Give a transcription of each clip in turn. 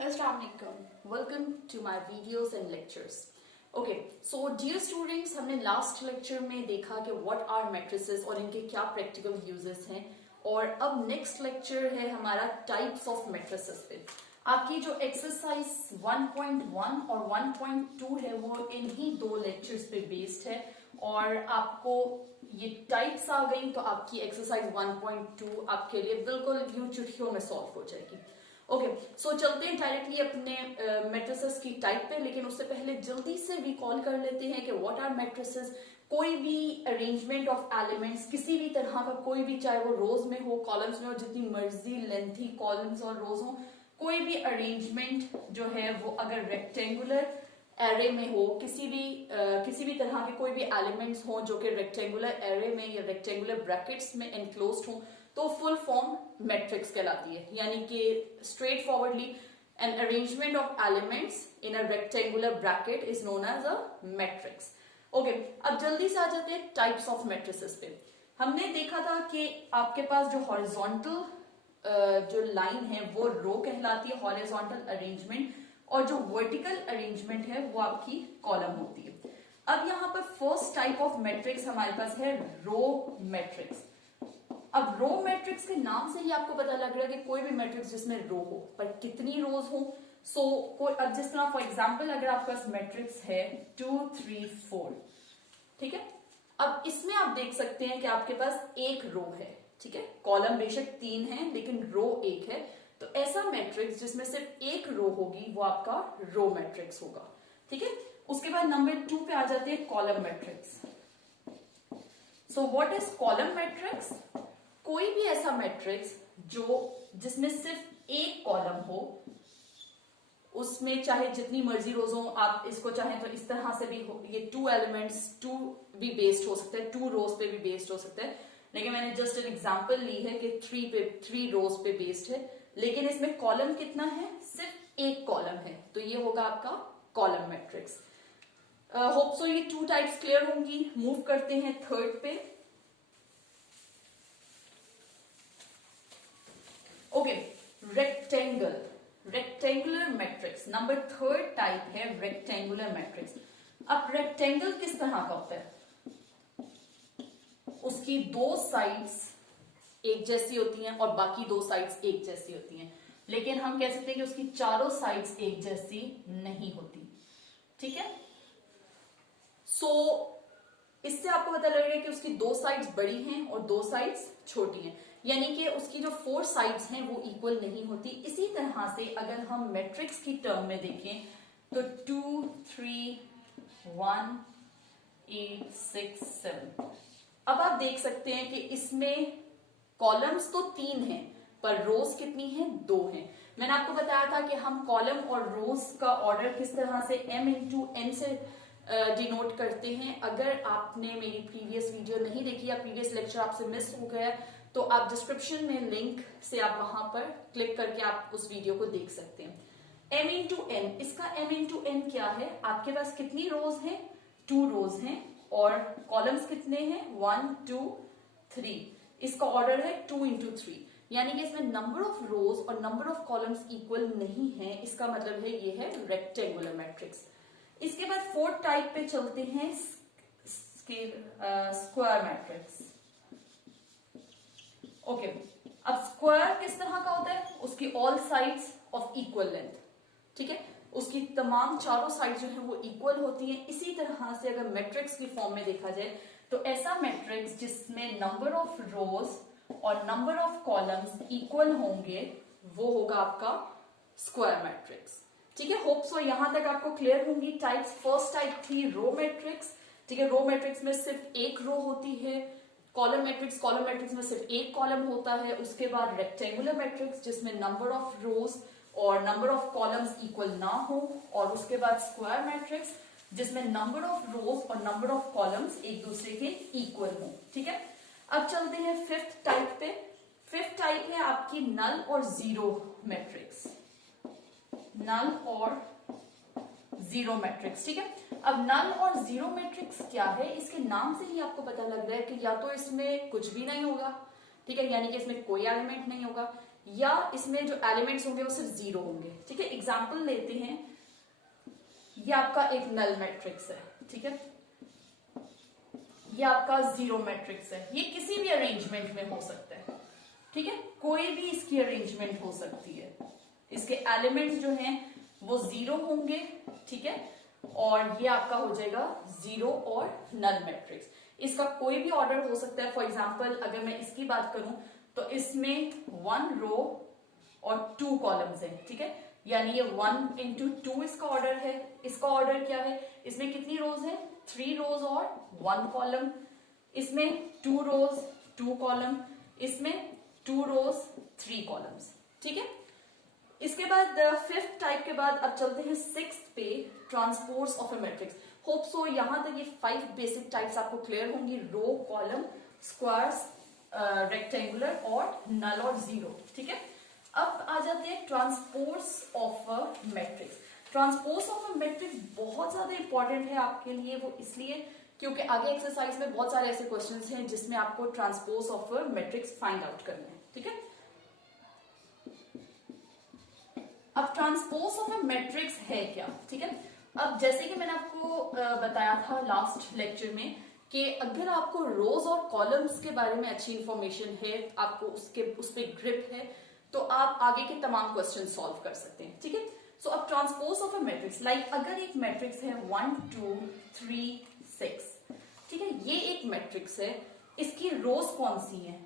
Assalamualaikum. Welcome to my videos and lectures. Okay, so dear students, हमने last lecture में देखा कि what are matrices और इनके क्या प्रैक्टिकल यूजेस हैं, और अब नेक्स्ट लेक्चर है हमारा टाइप्स ऑफ मैट्रिसेस पे। आपकी जो एक्सरसाइज 1.1 और 1.2 है वो इन्हीं दो लेक्चर्स पे बेस्ड है, और आपको ये टाइप्स आ गई तो आपकी एक्सरसाइज 1.2 आपके लिए बिल्कुल यूं चुटकियों में सॉल्व हो जाएगी। ओके, सो चलते हैं डायरेक्टली अपने मैट्रिसेस की टाइप पे, लेकिन उससे पहले जल्दी से रिकॉल कर लेते हैं कि व्हाट आर मैट्रिसेस। कोई भी अरेंजमेंट ऑफ एलिमेंट्स किसी भी तरह का, कोई भी, चाहे वो रोज में हो, कॉलम्स में हो, जितनी मर्जी लेंथी कॉलम्स और रोज हो, कोई भी अरेंजमेंट जो है वो अगर रेक्टेंगुलर एरे में हो, किसी भी तरह के कोई भी एलिमेंट्स हो जो कि रेक्टेंगुलर एरे में या रेक्टेंगुलर ब्रैकेट्स में एनक्लोज्ड हो, तो फुल फॉर्म मैट्रिक्स कहलाती है। यानी कि straight forwardly an arrangement of elements in a rectangular bracket is known as a matrix. Okay, अब जल्दी से आ जाते हैं टाइप्स ऑफ मैट्रिसेस पे। हमने देखा था कि आपके पास जो हॉरिजॉन्टल जो लाइन है वो रो कहलाती है, हॉरिजॉन्टल अरेंजमेंट, और जो वर्टिकल अरेंजमेंट है वो आपकी कॉलम होती है। अब यहाँ पर फर्स्ट टाइप ऑफ मैट्रिक्स हमारे पास है रो मैट्रिक्स। अब रो मैट्रिक्स के नाम से ही आपको पता लग रहा है कि कोई भी मैट्रिक्स जिसमें रो हो, पर कितनी रोज हो। कोई अब जिस तरह फॉर एग्जांपल अगर आपके पास मैट्रिक्स है 2 3 4, ठीक है, अब इसमें आप देख सकते हैं कि आपके पास एक रो है, ठीक है, कॉलम बेशक 3 है लेकिन रो एक है, तो ऐसा मैट्रिक्स जिसमें सिर्फ एक रो होगी वो आपका रो मैट्रिक्स होगा, ठीक है। उसके बाद नंबर 2 पे आ जाते हैं column matrix. So what is column matrix? कोई भी ऐसा मैट्रिक्स जिसमें सिर्फ एक कॉलम हो, उसमें चाहे जितनी मर्जी रोज हो, आप इसको चाहें तो इस तरह से भी हो, ये 2 एलिमेंट्स 2 भी बेस्ड हो सकते हैं, 2 रोज पे भी बेस्ड हो सकते हैं, लेकिन मैंने जस्ट एन एग्जांपल ली है कि 3 रोज पे बेस्ड है, लेकिन इसमें कॉलम कितना है? सिर्फ एक कॉलम है, तो ये होगा आपका कॉलम मैट्रिक्स। होप सो ये 2 टाइप्स क्लियर होंगी। मूव करते हैं थर्ड पे। Okay, rectangular matrix number 3 type है रेक्टेंगुलर मैट्रिक्स। अब रेक्टेंगल किस तरह का होता है? उसकी 2 साइड्स एक जैसी होती हैं और बाकी 2 साइड्स एक जैसी होती हैं, लेकिन हम कह सकते हैं कि उसकी चारों साइड्स एक जैसी नहीं होती, ठीक है। सो इससे आपको पता लगेगा कि उसकी 2 साइड्स बड़ी हैं और 2 साइड्स छोटी हैं, यानी कि उसकी जो 4 साइड्स हैं वो इक्वल नहीं होती। इसी तरह से अगर हम मैट्रिक्स की टर्म में देखें तो 2 3 1 8 6 7, अब आप देख सकते हैं कि इसमें कॉलम्स तो 3 हैं पर रोज कितनी हैं? 2 हैं। मैंने आपको बताया था कि हम कॉलम और रोज का ऑर्डर किस तरह से m इंटू n से डिनोट करते हैं। अगर आपने मेरी प्रीवियस वीडियो नहीं देखी या प्रीवियस लेक्चर आपसे मिस हो गया तो आप डिस्क्रिप्शन में लिंक से आप वहां पर क्लिक करके आप उस वीडियो को देख सकते हैं। m इंटू n, इसका m इंटू n क्या है? आपके पास कितनी रोज हैं? 2 रोज हैं, और कॉलम्स कितने हैं? 1 2 3, इसका ऑर्डर है 2 इंटू 3, यानी कि इसमें नंबर ऑफ रोज और नंबर ऑफ कॉलम्स इक्वल नहीं है। इसका मतलब है ये है रेक्टेंगुलर मैट्रिक्स। इसके बाद 4th टाइप पे चलते हैं स्क्वायर मैट्रिक्स। ओके, अब स्क्वायर किस तरह का होता है? उसकी all sides of equal length, ठीक है, उसकी तमाम चारों साइड जो है वो इक्वल होती हैं। इसी तरह से अगर मैट्रिक्स की फॉर्म में देखा जाए तो ऐसा मैट्रिक्स जिसमें नंबर ऑफ रोज और नंबर ऑफ कॉलम्स इक्वल होंगे वो होगा आपका स्क्वायर मैट्रिक्स, ठीक है। होप सो यहां तक आपको क्लियर होंगी टाइप्स। फर्स्ट टाइप थी रो मैट्रिक्स, ठीक है, रो मैट्रिक्स में सिर्फ एक रो होती है। कॉलम मैट्रिक्स में सिर्फ एक कॉलम होता है। उसके बाद रेक्टेंगुलर मैट्रिक्स जिसमें नंबर ऑफ रोज और नंबर ऑफ कॉलम्स इक्वल ना हो, और उसके बाद स्क्वायर मैट्रिक्स जिसमें नंबर ऑफ रोज और नंबर ऑफ कॉलम्स एक दूसरे के इक्वल हो, ठीक है। अब चलते हैं 5th टाइप पे। 5th टाइप है आपकी नल और जीरो मैट्रिक्स, नल और जीरो मैट्रिक्स, ठीक है। अब नल और जीरो मैट्रिक्स क्या है? इसके नाम से ही आपको पता लग रहा है कि या तो इसमें कुछ भी नहीं होगा, ठीक है, यानी कि इसमें कोई एलिमेंट नहीं होगा, या इसमें जो एलिमेंट्स होंगे वो सिर्फ 0 होंगे। ठीक है, एग्जाम्पल लेते हैं, ये आपका एक नल मैट्रिक्स है। ठीक है, ये आपका 0 मैट्रिक्स है, ये किसी भी अरेंजमेंट में हो सकता है। ठीक है, कोई भी इसकी अरेंजमेंट हो सकती है, इसके एलिमेंट्स जो हैं वो 0 होंगे। ठीक है, और ये आपका हो जाएगा 0 और नल मैट्रिक्स। इसका कोई भी ऑर्डर हो सकता है। फॉर एग्जाम्पल अगर मैं इसकी बात करूं तो इसमें 1 रो और 2 कॉलम्स हैं। ठीक है, यानी ये 1 into 2 इसका ऑर्डर है। इसका ऑर्डर क्या है, इसमें कितनी रोज है, 3 रोज और 1 कॉलम। इसमें 2 रोज 2 कॉलम, इसमें 2 रोज 3 कॉलम्स। ठीक है, इसके बाद फिफ्थ टाइप के बाद अब चलते हैं सिक्स्थ पे, transpose of a matrix. Hope so यहां तक ये 5 बेसिक टाइप्स आपको क्लियर होंगी, रो, कॉलम, स्क्वायर्स, रेक्टेंगुलर और नल और 0। ठीक है, अब आ जाते हैं transpose of a matrix. Transpose of a matrix बहुत ज्यादा इंपॉर्टेंट है आपके लिए, वो इसलिए क्योंकि आगे एक्सरसाइज में बहुत सारे ऐसे क्वेश्चंस हैं जिसमें आपको transpose of a matrix find out करना है। ठीक है, अब ट्रांसपोज ऑफ अ मैट्रिक्स है क्या। ठीक है, अब जैसे कि मैंने आपको बताया था लास्ट लेक्चर में कि अगर आपको रोज और कॉलम्स के बारे में अच्छी इंफॉर्मेशन है, आपको उस पर ग्रिप है, तो आप आगे के तमाम क्वेश्चन सॉल्व कर सकते हैं। ठीक है, सो अब transpose of a matrix, like अगर एक मैट्रिक्स है 1 2 3 6। ठीक है, ये एक मैट्रिक्स है, इसकी रोज कौन सी है,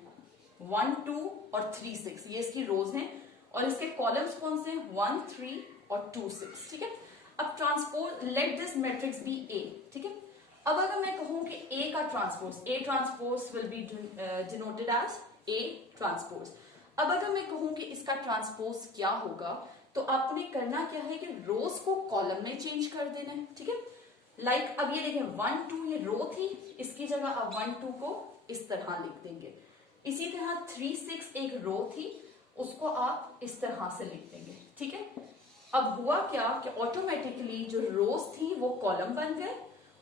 1 2 और 3 6, ये इसकी रोज हैं, और इसके कॉलम्स कौन से हैं, 1 3 और 2 6। ठीक है, अब transpose, let this matrix be A. ठीक है, अब अगर मैं कहूं कि ए का transpose, A transpose will be denoted as A transpose. अब अगर मैं कहूं कि इसका ट्रांसपोज क्या होगा, तो आपने करना क्या है कि रोज को कॉलम में चेंज कर देना है। ठीक है, लाइक अब ये देखें 1 2 ये रो थी, इसकी जगह अब 1 2 को इस तरह लिख देंगे। इसी तरह 3 6 एक रो थी, उसको आप इस तरह से लिख देंगे। ठीक है, अब हुआ क्या कि ऑटोमेटिकली जो रोज थी वो कॉलम बन गए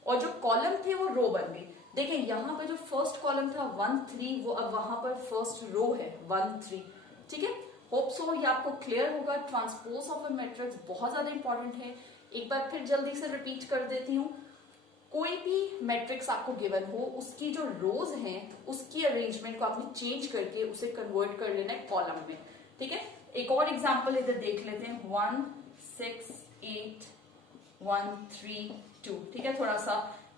और जो कॉलम थे वो रो बन गई। देखिए यहाँ पर जो फर्स्ट कॉलम था 1 3, वो अब वहां पर फर्स्ट रो है 1 3। ठीक है, होप सो ये आपको क्लियर होगा। ट्रांसपोज ऑफ अ मैट्रिक्स बहुत ज्यादा इंपॉर्टेंट है। एक बार फिर जल्दी से रिपीट कर देती हूँ, कोई भी मैट्रिक्स आपको गिवन हो, उसकी जो रोज हैं उसकी अरेंजमेंट को आपने चेंज करके उसे कन्वर्ट कर लेना है कॉलम में। ठीक है, एक और एग्जांपल इधर देख लेते हैं, 1 6 8 1 3 2। ठीक है, थोड़ा सा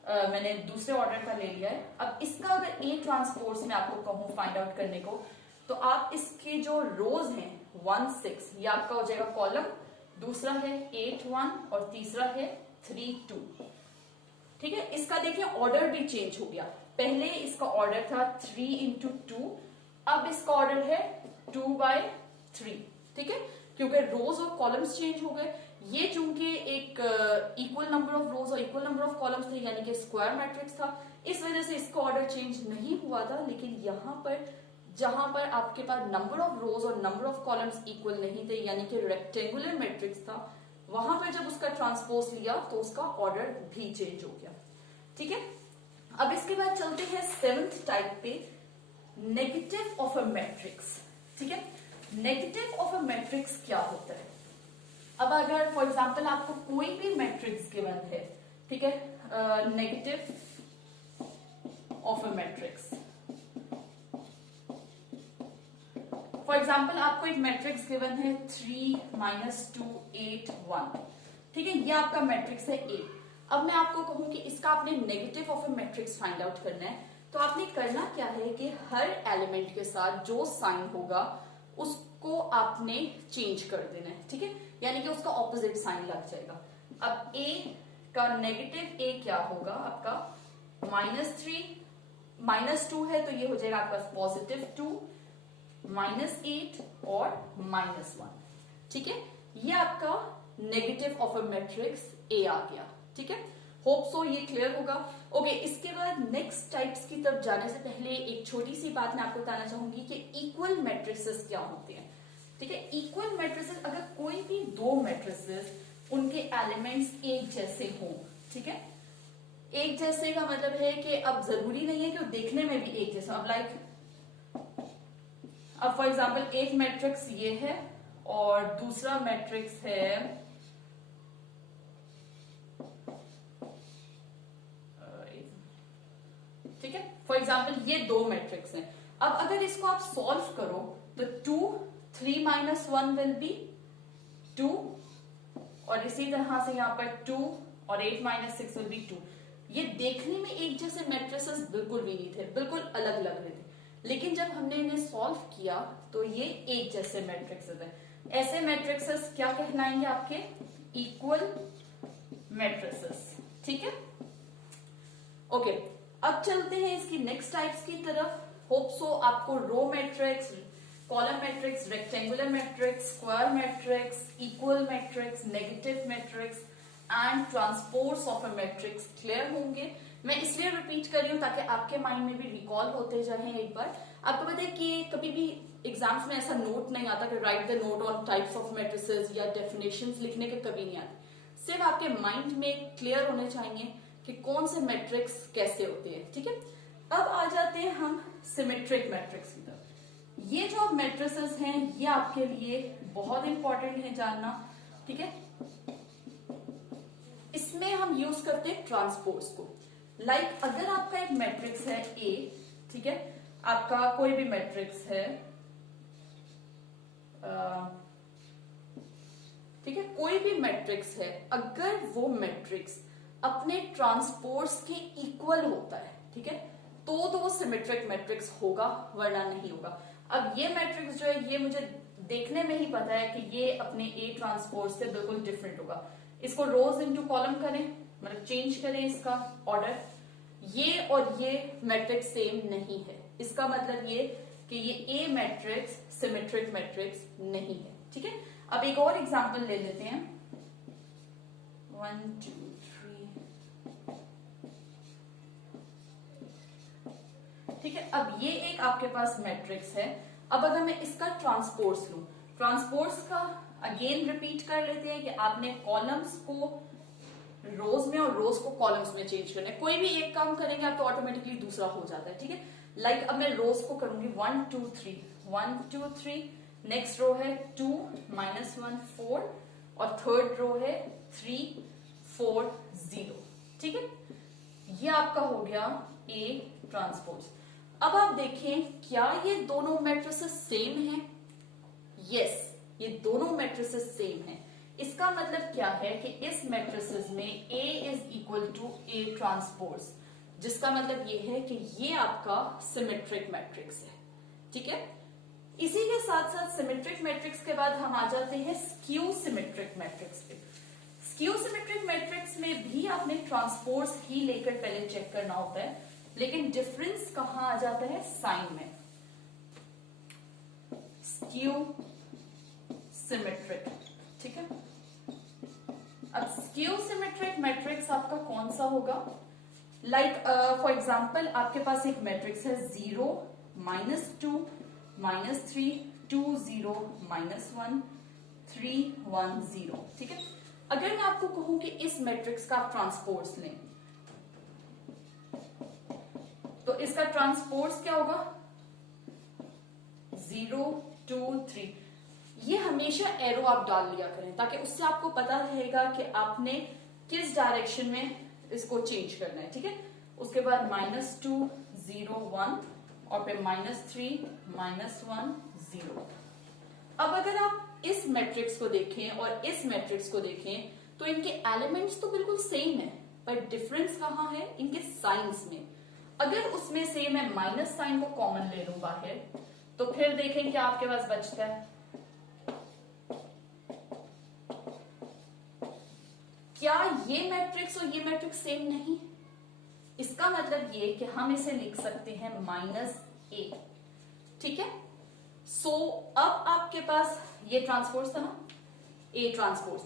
मैंने दूसरे ऑर्डर का ले लिया है। अब इसका अगर ए ट्रांसपोज में आपको कहूं फाइंड आउट करने को, तो आप इसके जो रोज हैं 1 6, ये आपका हो जाएगा कॉलम, दूसरा है 8 1 और तीसरा है 3 2। ठीक है, इसका देखिए ऑर्डर भी चेंज हो गया। पहले इसका ऑर्डर था 3 into 2, अब इसका ऑर्डर है 2 by 3। ठीक है, क्योंकि रोज और कॉलम्स चेंज हो गए। ये चूंकि एक इक्वल नंबर ऑफ रोज और इक्वल नंबर ऑफ कॉलम्स थे, यानी कि स्क्वायर मैट्रिक्स था, इस वजह से इसका ऑर्डर चेंज नहीं हुआ था। लेकिन यहाँ पर जहां पर आपके पास नंबर ऑफ रोज और नंबर ऑफ कॉलम्स इक्वल नहीं थे, यानी कि रेक्टेंगुलर मैट्रिक्स था, वहां पर जब उसका ट्रांसपोज लिया तो उसका ऑर्डर भी चेंज हो गया। ठीक है, अब इसके बाद चलते हैं सेवेंथ टाइप पे, नेगेटिव ऑफ अ मैट्रिक्स। ठीक है, नेगेटिव ऑफ अ मैट्रिक्स क्या होता है। अब अगर फॉर एग्जांपल आपको कोई भी मैट्रिक्स गिवन है, ठीक है, negative of a matrix, for example आपको एक मैट्रिक्स गिवन है 3 -2 8 1। ठीक है, ये आपका मैट्रिक्स है ए। अब मैं आपको कहूं कि इसका आपने negative of a matrix find out करना है, तो आपने करना क्या है कि हर एलिमेंट के साथ जो साइन होगा उसको आपने चेंज कर देना है। ठीक है, यानी कि उसका ऑपोजिट साइन लग जाएगा। अब ए का नेगेटिव ए क्या होगा आपका, -3 -2 है तो ये हो जाएगा आपका +2 -8 और -1। ठीक है, ये आपका negative of a matrix A आ गया। ठीक है, होप सो ये क्लियर होगा। ओके, इसके बाद नेक्स्ट टाइप्स की तरफ जाने से पहले एक छोटी सी बात मैं आपको बताना चाहूंगी कि इक्वल मैट्रिसेस क्या होते हैं। ठीक है, इक्वल मैट्रिसेस, अगर कोई भी दो मैट्रिसेस उनके एलिमेंट्स एक जैसे हों, ठीक है, एक जैसे का मतलब है कि अब जरूरी नहीं है कि वो देखने में भी एक जैसा। अब लाइक अब फॉर एग्जाम्पल एक मैट्रिक्स ये है और दूसरा मैट्रिक्स है ठीक है, फॉर एग्जाम्पल ये दो मैट्रिक्स हैं। अब अगर इसको आप सॉल्व करो तो 2 3 माइनस 1 विल बी 2 और इसी तरह से यहाँ पर 2 और 8 माइनस 6 विल बी 2। ये देखने में एक जैसे मैट्रिसेस बिल्कुल भी नहीं थे, बिल्कुल अलग लग रहे थे, लेकिन जब हमने इन्हें सॉल्व किया तो ये एक जैसे मैट्रिक्सेस हैं। ऐसे मैट्रिक्सेस क्या कहलाएंगे आपके? Equal matrices. ठीक है, ओके। अब चलते हैं इसकी नेक्स्ट टाइप्स की तरफ। होप सो आपको row matrix, column matrix, rectangular matrix, square matrix, equal matrix, negative matrix and transpose of a matrix clear होंगे। मैं इसलिए रिपीट कर रही हूँ ताकि आपके माइंड में भी रिकॉल होते जाएं। एक बार आपको पता है कि कभी भी एग्जाम्स में ऐसा नोट नहीं आता कि right the note on types of matrices या डेफिनेशंस लिखने के कभी नहीं आते। सिर्फ आपके माइंड में क्लियर होने चाहिए कि कौन से मैट्रिक्स कैसे होते हैं। ठीक है, अब आ जाते हैं हम सिमेट्रिक मैट्रिक्स की तरफ। ये जो मैट्रिसेस हैं ये आपके लिए बहुत इंपॉर्टेंट है जानना। ठीक है, इसमें हम यूज करते हैं ट्रांसपोज को। लाइक अगर आपका एक मैट्रिक्स है ए, ठीक है, आपका कोई भी मैट्रिक्स है, ठीक है, कोई भी मैट्रिक्स है, अगर वो मैट्रिक्स अपने ट्रांसपोज के इक्वल होता है, ठीक है, तो वो सिमेट्रिक मैट्रिक्स होगा, वरना नहीं होगा। अब ये मैट्रिक्स जो है ये मुझे देखने में ही पता है कि ये अपने ए ट्रांसपोज से बिल्कुल डिफरेंट होगा। इसको रोज इनटू कॉलम करें, मतलब चेंज करें इसका ऑर्डर, ये और ये मैट्रिक्स सेम नहीं है। इसका मतलब ये कि ये ए मैट्रिक्स सिमेट्रिक मैट्रिक्स नहीं है। ठीक है, अब एक और एग्जांपल ले लेते हैं। 1 2 3, ठीक है, अब ये एक आपके पास मैट्रिक्स है। अब अगर मैं इसका ट्रांसपोज लूं, ट्रांसपोज का अगेन रिपीट कर लेते हैं कि आपने कॉलम्स को रोज में और रोज को कॉलम्स में चेंज करना है। कोई भी एक काम करेंगे आप तो ऑटोमेटिकली दूसरा हो जाता है। ठीक है, लाइक अब मैं रोज को करूंगी 1 2 3 1 2 3, नेक्स्ट रो है 2 -1 4 और थर्ड रो है 3 4 0। ठीक है, ये आपका हो गया ए ट्रांसपोज। अब आप देखें क्या ये दोनों मैट्रिसेस सेम हैं? यस, ये दोनों मैट्रिसेस सेम हैं। इसका मतलब क्या है कि इस मैट्रिसेस में A is equal to A transpose, जिसका मतलब ये है कि ये आपका सिमेट्रिक मैट्रिक्स है। ठीक है, इसी के साथ साथ सिमेट्रिक मैट्रिक्स के बाद हम आ जाते हैं स्क्यू सिमेट्रिक मैट्रिक्स पे। स्क्यू सिमेट्रिक मैट्रिक्स में भी आपने ट्रांसपोज ही लेकर पहले चेक करना होता है, लेकिन डिफरेंस कहां आ जाता है? साइन में। स्क्यू सिमेट्रिक, ठीक है। अब स्क्यू सिमेट्रिक मैट्रिक्स आपका कौन सा होगा? लाइक फॉर एग्जांपल आपके पास एक मैट्रिक्स है 0 -2 -3 2 0 -1 3 1 0। ठीक है, अगर मैं आपको कहूं कि इस मैट्रिक्स का आप ट्रांसपोज लें तो इसका ट्रांसपोज क्या होगा? 0 2 3। ये हमेशा एरो आप डाल लिया करें ताकि उससे आपको पता रहेगा कि आपने किस डायरेक्शन में इसको चेंज करना है। ठीक है, उसके बाद -2 0 1 और फिर -3 -1 0। अब अगर आप इस मैट्रिक्स को देखें और इस मैट्रिक्स को देखें तो इनके एलिमेंट्स तो बिल्कुल सेम है, पर डिफरेंस कहां है? इनके साइंस में। अगर उसमें से मैं माइनस साइन को कॉमन ले लूं बाहर, तो फिर देखें क्या आपके पास बचता है। क्या ये मैट्रिक्स और ये मैट्रिक्स सेम नहीं? इसका मतलब ये कि हम इसे लिख सकते हैं -a। ठीक है, सो अब आपके पास ये ट्रांसपोज था ना, A ट्रांसपोज,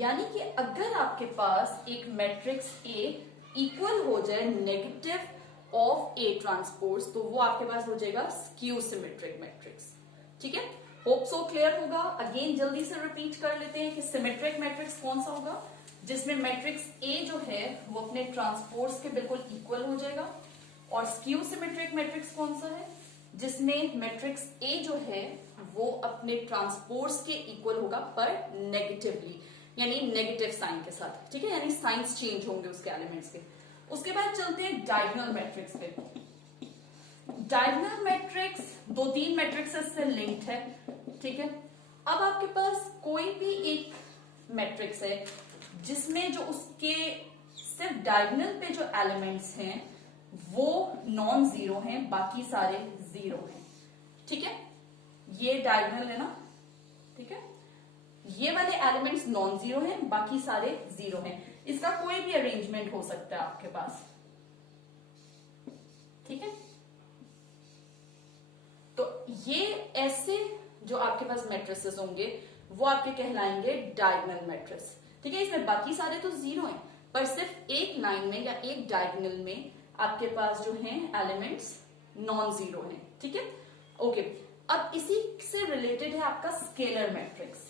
यानी कि अगर आपके पास एक मैट्रिक्स A इक्वल हो जाए नेगेटिव ऑफ A ट्रांसपोज, तो वो आपके पास हो जाएगा स्क्यू सिमेट्रिक मैट्रिक्स। ठीक है, होप सो क्लियर होगा। अगेन जल्दी से रिपीट कर लेते हैं कि सिमेट्रिक मैट्रिक्स कौन सा होगा? जिसमें मैट्रिक्स A जो है वो अपने ट्रांसपोज के बिल्कुल इक्वल हो जाएगा। और स्क्यू सिमेट्रिक मैट्रिक्स कौन सा है? जिसमें मैट्रिक्स ए जो है वो अपने ट्रांसपोर्स के इक्वल होगा पर नेगेटिवली, यानी नेगेटिव साइन के साथ, ठीक है, यानी साइंस चेंज होंगे उसके एलिमेंट्स के। उसके बाद चलते हैं डायगोनल मैट्रिक्स पे। डायगोनल मैट्रिक्स 2-3 मैट्रिक्स से लिंक्ड है, ठीक है। अब आपके पास कोई भी एक मैट्रिक्स है जिसमें जो उसके सिर्फ डायगोनल पे जो एलिमेंट्स हैं वो नॉन जीरो हैं, बाकी सारे जीरो हैं, ठीक है। ये डायगोनल है ना, ठीक है, ये वाले एलिमेंट्स नॉन जीरो हैं, बाकी सारे जीरो हैं। इसका कोई भी अरेंजमेंट हो सकता है आपके पास, ठीक है। तो ये ऐसे जो आपके पास मैट्रिसेस होंगे वो आपके कहलाएंगे डायगोनल मैट्रिक्स, ठीक है। इसमें बाकी सारे तो जीरो हैं, पर सिर्फ एक लाइन में या एक डायगोनल में आपके पास जो हैं एलिमेंट्स नॉन जीरो हैं, ठीक है। ओके, अब इसी से रिलेटेड है आपका स्केलर मैट्रिक्स।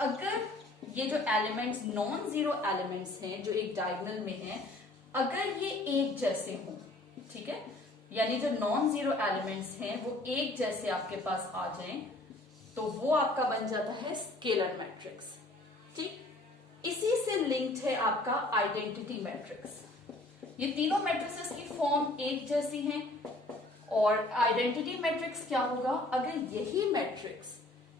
अगर ये जो एलिमेंट्स नॉन जीरो एलिमेंट्स हैं जो एक डायगोनल में हैं, अगर ये एक जैसे हों, ठीक है, यानी जो नॉन जीरो एलिमेंट्स हैं वो एक जैसे आपके पास आ जाएं, तो वो आपका बन जाता है स्केलर मैट्रिक्स, ठीक। इसी से लिंक्ड है आपका आइडेंटिटी मैट्रिक्स। ये तीनों मैट्रिसेस की फॉर्म एक जैसी हैं, और आइडेंटिटी मैट्रिक्स क्या होगा, अगर यही मैट्रिक्स,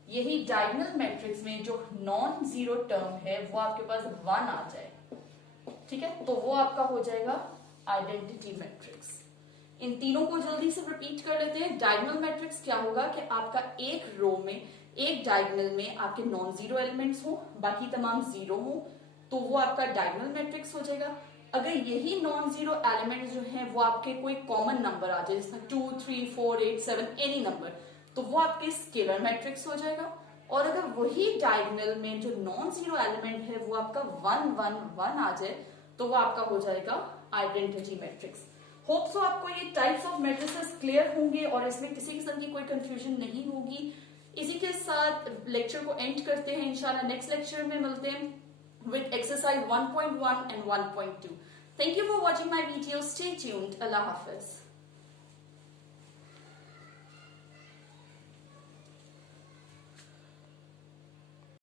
यही डायगोनल मैट्रिक्स में जो नॉन जीरो टर्म है वो आपके पास 1 आ जाए, ठीक है, तो वो आपका हो जाएगा आइडेंटिटी मैट्रिक्स। इन तीनों को जल्दी से रिपीट कर लेते हैं। डायगोनल मैट्रिक्स क्या होगा कि आपका एक रो में, एक डायगोनल में आपके नॉन जीरो एलिमेंट्स हो, बाकी तमाम जीरो हो, तो वो आपका डायगोनल मैट्रिक्स हो जाएगा। अगर यही नॉन जीरो एलिमेंट्स जो हैं वो आपके कोई कॉमन नंबर आ जाए, जिसमें 2, 3, 4, 8, 7 एनी नंबर, तो वो आपके स्केलर मैट्रिक्स हो जाएगा। और अगर वही डायगोनल में जो नॉन जीरो एलिमेंट है वो आपका 1, 1, 1 आ जाए, तो वो आपका हो जाएगा आइडेंटिटी मैट्रिक्स। होप सो आपको ये टाइप्स ऑफ मैट्रिसेस क्लियर होंगे और इसमें किसी किस्म की कोई कंफ्यूजन नहीं होगी। इसी के साथ लेक्चर को एंड करते हैं। इंशाल्लाह नेक्स्ट लेक्चर में मिलते हैं with exercise 1.1 and 1.2. Thank you for watching my video. Stay tuned. Allah Hafiz.